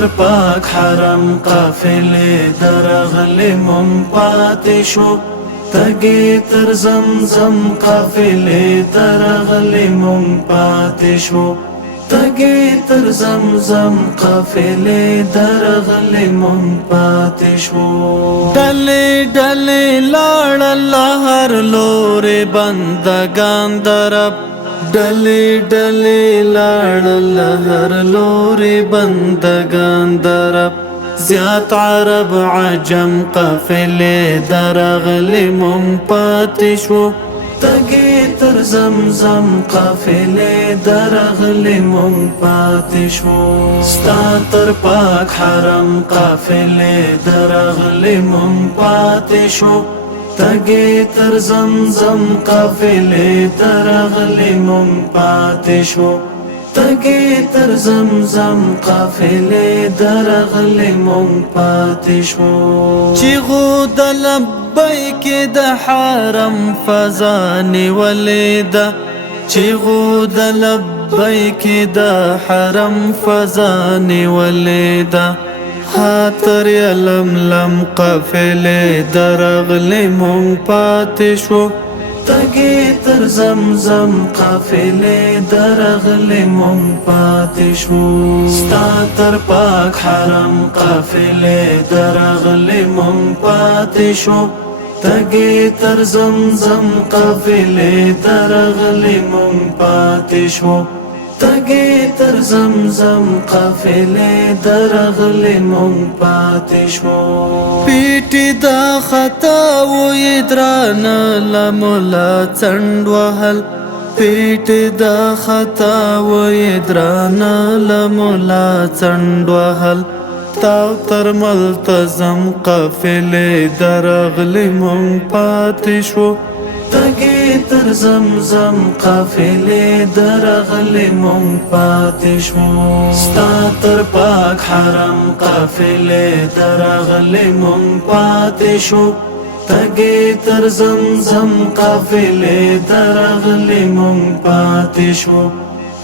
تر پاک حرم قافلې درغلې مونږ پاتې شو تګې تر زمزم قافلې درغلې مونږ پاتې شو تګې تر زمزم قافلې درغلې مونږ پاتې شو ډلې ډلې لاړل هر لورې بندګان درب ډلې ډلې لاړل هر لورې بندګان درب زیات عرب عجم قافلې درغلې مونږ پاتې شو تګې تر زمزم قافلې درغلې مونږ پاتې شو ستا تر پاک حرم قافلې درغلې مونږ پاتې شو تګې تر زمزم قافلې درغلې مونږ پاتې شو تګې تر زمزم قافلې درغلې مونږ پاتې شو چیغو د لبیک د حرم فضا نیولې ده چیغو د لبیک د حرم فضا نیولې ده خاطر علم لم قافلې درغلې مونږ پاتې شو تګې تر زمزم قافلې درغلې مونږ پاتې شو ستا تر پاک حرم قافلې درغلې مونږ پاتې شو تګې تر زمزم قافلې درغلې مونږ پاتې شو تګې تر زمزم قافلې درغلې مونږ پاتې شو پیټي د خطا وې درانه لملا څنډ وهل پیټي د خطا وې درانه لملا څنډ وهل تاو تر ملتزم قافلې درغلې مونږ پاتې شو تګې تر زمزم قافلې درغلې مونږ پاتې شو ستا تر پاک حرم قافلې درغلې مونږ پاتې شو تګې تر زمزم قافلې درغلې مونږ پاتې شو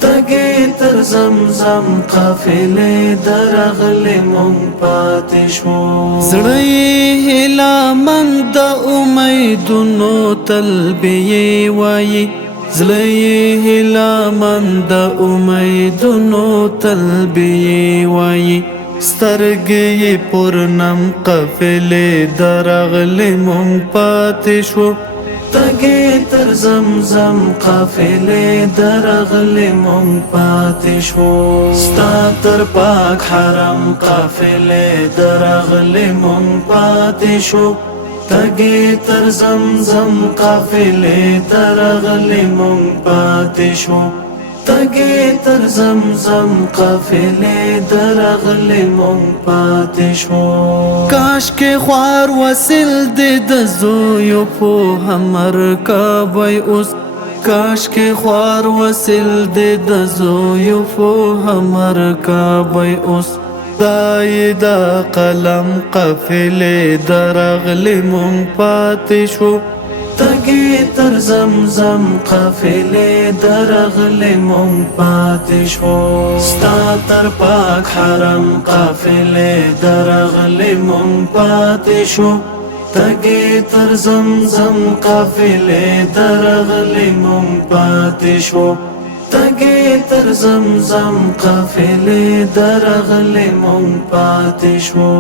تګې تر زمزم قافلې درغلې مونږ پاتې شو زړه هیله مند د امیدونو تلبیې وایي زړه هیله مند د امیدونو تلبیې وایي سترګې پورنم قافلې درغلې مونږ پاتې شو تګې تر زمزم قافلې درغلې مونږ پاتې شو ستا تر پاک حرم قافلې درغلې مونږ پاتې شو تګې تر زمزم قافلې درغلې مونږ پاتې شو تګې تر زمزم قافلې درغلې مونږ پاتې شو کاش کې خوار وسیل دې د زویو په همر کابای اوس کاش کې خوار وسیل دې د زویو په همر کابای اوس دای د قلم قافلې درغلې مونږ پاتې شو تګې تر زمزم قافلې درغلې مونږ پاتې شو ستا تر پاک حرم قافلې درغلې مونږ پاتې شو تګې تر زمزم قافلې درغلې مونږ پاتې شو تګې تر زمزم قافلې درغلې مونږ پاتې شو